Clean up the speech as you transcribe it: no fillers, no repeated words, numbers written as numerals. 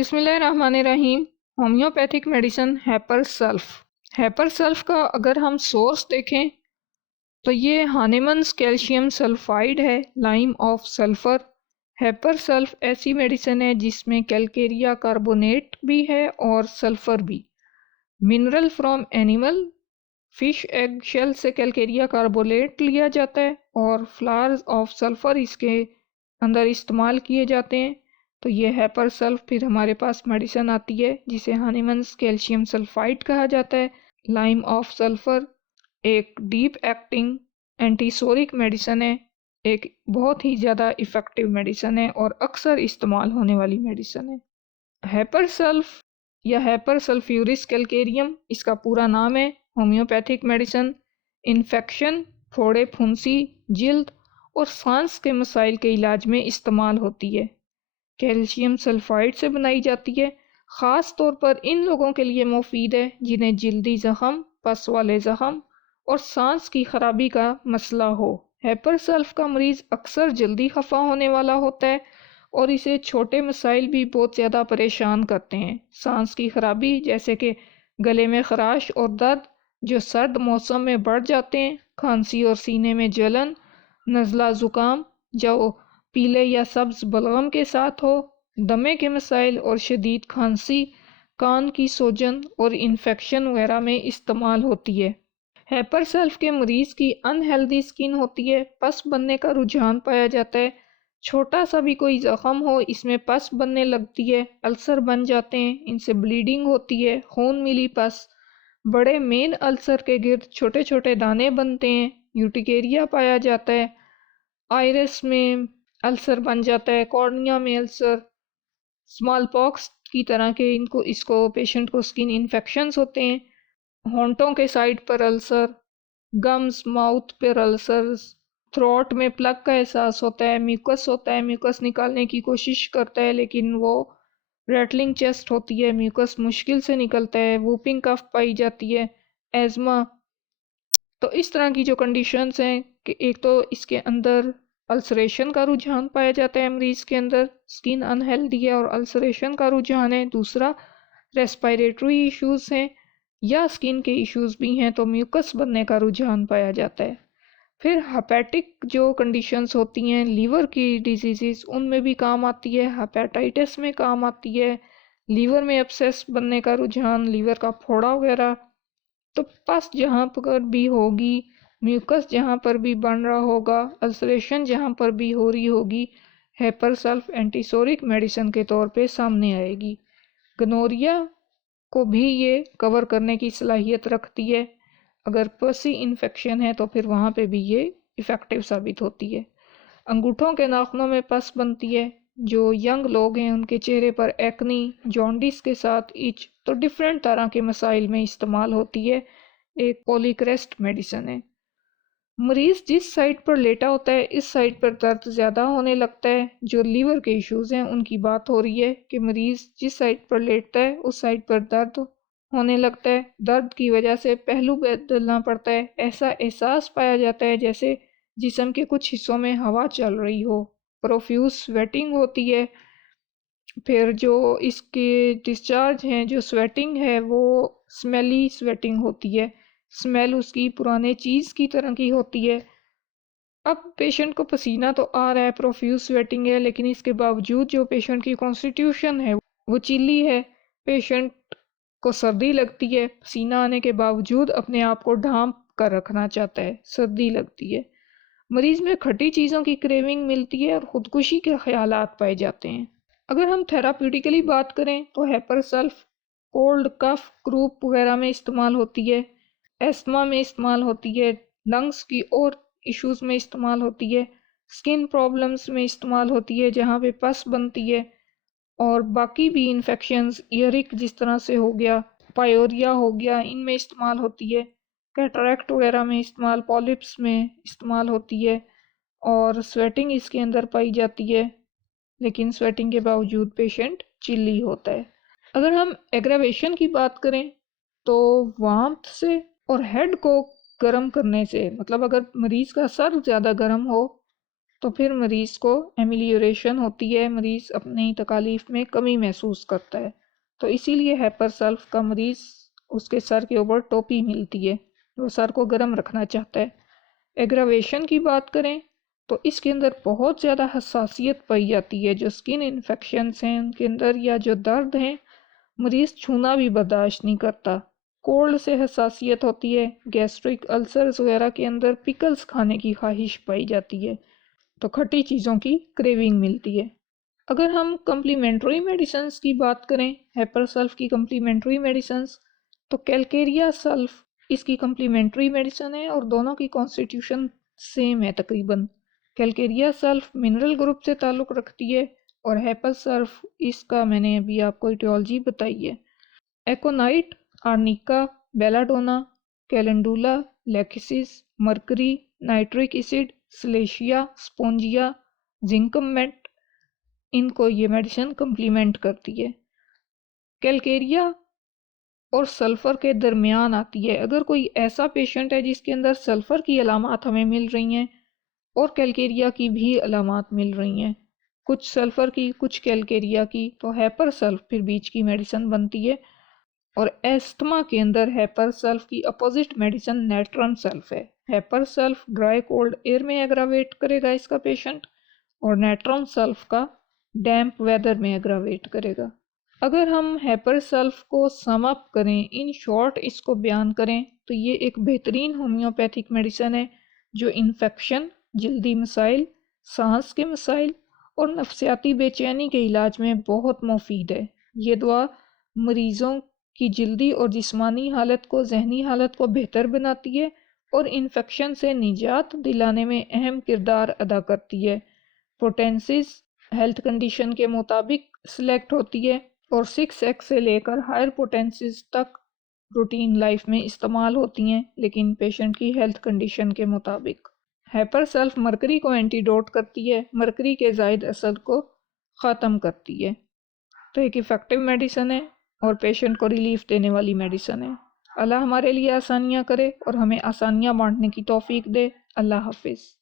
بسم اللہ الرحمن الرحیم۔ ہومیوپیتھک میڈیسن ہیپر سلف کا اگر ہم سورس دیکھیں تو یہ ہانیمنز کیلشیم سلفائڈ ہے، لائم آف سلفر۔ ہیپر سلف ایسی میڈیسن ہے جس میں کیلکیریا کاربونیٹ بھی ہے اور سلفر بھی۔ Mineral from animal, fish egg shell سے کیلکیریا کاربونیٹ لیا جاتا ہے اور فلارز آف سلفر اس کے اندر استعمال کیے جاتے ہیں۔ تو یہ ہیپر سلف پھر ہمارے پاس میڈیسن آتی ہے جسے ہانیمنز کیلشیم سلفائڈ کہا جاتا ہے، لائم آف سلفر۔ ایک ڈیپ ایکٹنگ اینٹی سورک میڈیسن ہے، ایک بہت ہی زیادہ افیکٹو میڈیسن ہے اور اکثر استعمال ہونے والی میڈیسن ہے۔ ہیپر سلف یا ہیپر سلفیورس کیلکیریم اس کا پورا نام ہے۔ ہومیوپیتھک میڈیسن انفیکشن، پھوڑے پھنسی، جلد اور سانس کے مسائل کے علاج میں استعمال ہوتی ہے۔ کیلشیم سلفائڈ سے بنائی جاتی ہے، خاص طور پر ان لوگوں کے لیے مفید ہے جنہیں جلدی زخم، پس والے زخم اور سانس کی خرابی کا مسئلہ ہو۔ ہیپر سلف کا مریض اکثر جلدی خفا ہونے والا ہوتا ہے اور اسے چھوٹے مسائل بھی بہت زیادہ پریشان کرتے ہیں۔ سانس کی خرابی جیسے کہ گلے میں خراش اور درد جو سرد موسم میں بڑھ جاتے ہیں، کھانسی اور سینے میں جلن، نزلہ زکام جو پیلے یا سبز بلغم کے ساتھ ہو، دمے کے مسائل اور شدید کھانسی، کان کی سوجن اور انفیکشن وغیرہ میں استعمال ہوتی ہے۔ ہیپر سلف کے مریض کی ان ہیلدی سکن ہوتی ہے، پس بننے کا رجحان پایا جاتا ہے۔ چھوٹا سا بھی کوئی زخم ہو اس میں پس بننے لگتی ہے، السر بن جاتے ہیں، ان سے بلیڈنگ ہوتی ہے، خون ملی پس۔ بڑے مین السر کے گرد چھوٹے چھوٹے دانے بنتے ہیں، یوٹیکیریا پایا جاتا ہے، آئرس میں السر بن جاتا ہے، کارنیا میں السر، اسمال پاکس کی طرح کے اس کو پیشنٹ کو سکن انفیکشنز ہوتے ہیں، ہونٹوں کے سائڈ پر السر، گمز ماؤتھ پر السرز، تھروٹ میں پلگ کا احساس ہوتا ہے، میوکس ہوتا ہے، میوکس نکالنے کی کوشش کرتا ہے لیکن وہ ریٹلنگ چیسٹ ہوتی ہے، میوکس مشکل سے نکلتا ہے، ووپنگ کف پائی جاتی ہے، ایزما۔ تو اس طرح کی جو کنڈیشنز ہیں کہ ایک تو اس کے اندر السریشن کا رجحان پایا جاتا ہے، مریض کے اندر سکن انہیلدی ہے اور السریشن کا رجحان ہے، دوسرا ریسپائریٹری ایشوز ہیں یا سکن کے ایشوز بھی ہیں تو میوکس بننے کا رجحان پایا جاتا ہے۔ پھر ہیپیٹک جو کنڈیشنز ہوتی ہیں، لیور کی ڈیزیزز، ان میں بھی کام آتی ہے، ہیپیٹائٹس میں کام آتی ہے، لیور میں ابسیس بننے کا رجحان، لیور کا پھوڑا وغیرہ۔ تو پس جہاں پر بھی ہوگی، میوکس جہاں پر بھی بن رہا ہوگا، السریشن جہاں پر بھی ہو رہی ہوگی، ہیپر سلف اینٹی سورک میڈیسن کے طور پہ سامنے آئے گی۔ گنوریا کو بھی یہ کور کرنے کی صلاحیت رکھتی ہے، اگر پسی انفیکشن ہے تو پھر وہاں پہ بھی یہ افیکٹو ثابت ہوتی ہے۔ انگوٹھوں کے ناخنوں میں پس بنتی ہے، جو ینگ لوگ ہیں ان کے چہرے پر ایکنی، جونڈس کے ساتھ ایچ، تو ڈیفرنٹ طرح کے مسائل میں استعمال ہوتی ہے، ایک پولیکریسٹ میڈیسن ہے۔ مریض جس سائٹ پر لیٹا ہوتا ہے اس سائٹ پر درد زیادہ ہونے لگتا ہے، جو لیور کے ایشوز ہیں ان کی بات ہو رہی ہے کہ مریض جس سائٹ پر لیٹتا ہے اس سائٹ پر درد ہونے لگتا ہے، درد کی وجہ سے پہلو بدلنا پڑتا ہے، ایسا احساس پایا جاتا ہے جیسے جسم کے کچھ حصوں میں ہوا چل رہی ہو، پروفیوز سویٹنگ ہوتی ہے۔ پھر جو اس کے ڈسچارج ہیں، جو سویٹنگ ہے وہ سمیلی سویٹنگ ہوتی ہے، سمیل اس کی پرانے چیز کی طرح کی ہوتی ہے۔ اب پیشنٹ کو پسینہ تو آ رہا ہے، پروفیوز سویٹنگ ہے، لیکن اس کے باوجود جو پیشنٹ کی کانسٹیٹیوشن ہے وہ چلی ہے، پیشنٹ کو سردی لگتی ہے، پسینہ آنے کے باوجود اپنے آپ کو ڈھانپ کر رکھنا چاہتا ہے، سردی لگتی ہے، مریض میں کھٹی چیزوں کی کریونگ ملتی ہے اور خودکشی کے خیالات پائے جاتے ہیں۔ اگر ہم تھراپیوٹیکلی بات کریں تو ہیپر سلف کولڈ، کف، کروپ وغیرہ میں استعمال ہوتی ہے، ایسما میں استعمال ہوتی ہے، لنگز کی اور ایشوز میں استعمال ہوتی ہے، سکن پرابلمز میں استعمال ہوتی ہے جہاں پہ پس بنتی ہے، اور باقی بھی انفیکشنز، ایئرک جس طرح سے ہو گیا، پائیوریا ہو گیا، ان میں استعمال ہوتی ہے، کیٹریکٹ وغیرہ میں استعمال، پالپس میں استعمال ہوتی ہے، اور سویٹنگ اس کے اندر پائی جاتی ہے، لیکن سویٹنگ کے باوجود پیشنٹ چلی ہوتا ہے۔ اگر ہم ایگراویشن کی بات کریں تو وارمتھ سے اور ہیڈ کو گرم کرنے سے، مطلب اگر مریض کا سر زیادہ گرم ہو تو پھر مریض کو ایمیلیوریشن ہوتی ہے، مریض اپنی تکالیف میں کمی محسوس کرتا ہے۔ تو اسی لیے ہیپر سلف کا مریض اس کے سر کے اوپر ٹوپی ملتی ہے، وہ سر کو گرم رکھنا چاہتا ہے۔ ایگراویشن کی بات کریں تو اس کے اندر بہت زیادہ حساسیت پائی جاتی ہے، جو اسکن انفیکشنز ہیں ان کے اندر یا جو درد ہیں، مریض چھونا بھی برداشت نہیں کرتا۔ کولڈ سے حساسیت ہوتی ہے، گیسٹرک السرز وغیرہ کے اندر پکلز کھانے کی خواہش پائی جاتی ہے، تو کھٹی چیزوں کی کریونگ ملتی ہے۔ اگر ہم کمپلیمنٹری میڈیسنز کی بات کریں، ہیپر سلف کی کمپلیمنٹری میڈیسنز، تو کیلکیریا سلف اس کی کمپلیمنٹری میڈیسن ہے اور دونوں کی کانسٹیٹیوشن سیم ہے تقریباً۔ کیلکیریا سلف منرل گروپ سے تعلق رکھتی ہے اور ہیپر سلف اس کا میں نے ابھی آپ کو ایٹیولوجی بتائی ہے۔ ایکونائٹ، آرنیکا، بیلاڈونا، کیلنڈولا، لیکسس، مرکری، نائٹرک ایسڈ، سلیشیا، سپونجیا، زنکمبینٹ، ان کو یہ میڈیسن کمپلیمنٹ کرتی ہے۔ کیلکیریا اور سلفر کے درمیان آتی ہے۔ اگر کوئی ایسا پیشنٹ ہے جس کے اندر سلفر کی علامات ہمیں مل رہی ہیں اور کیلکیریا کی بھی علامات مل رہی ہیں، کچھ سلفر کی کچھ کیلکیریا کی، تو ہیپر سلف پھر بیچ کی میڈیسن بنتی ہے۔ اور ایستما کے اندر ہیپر سلف کی اپوزٹ میڈیسن نیٹرم سلف ہے۔ ہیپر سلف ڈرائی کولڈ ایئر میں ایگراویٹ کرے گا اس کا پیشنٹ، اور نیٹرم سلف کا ڈیمپ ویدر میں ایگراویٹ کرے گا۔ اگر ہم ہیپر سلف کو سم اپ کریں، ان شارٹ اس کو بیان کریں، تو یہ ایک بہترین ہومیوپیتھک میڈیسن ہے جو انفیکشن، جلدی مسائل، سانس کے مسائل اور نفسیاتی بے چینی کے علاج میں بہت مفید ہے۔ یہ دوا مریضوں کی جلدی اور جسمانی حالت کو، ذہنی حالت کو بہتر بناتی ہے اور انفیکشن سے نجات دلانے میں اہم کردار ادا کرتی ہے۔ پوٹینسیز ہیلتھ کنڈیشن کے مطابق سلیکٹ ہوتی ہے اور 6x سے لے کر ہائر پوٹینسیز تک روٹین لائف میں استعمال ہوتی ہیں، لیکن پیشنٹ کی ہیلتھ کنڈیشن کے مطابق۔ ہیپر سلف مرکری کو اینٹیڈوٹ کرتی ہے، مرکری کے زائد اثر کو ختم کرتی ہے، تو ایک افیکٹو میڈیسن ہے اور پیشنٹ کو ریلیف دینے والی میڈیسن ہے۔ اللہ ہمارے لیے آسانیاں کرے اور ہمیں آسانیاں بانٹنے کی توفیق دے۔ اللہ حافظ۔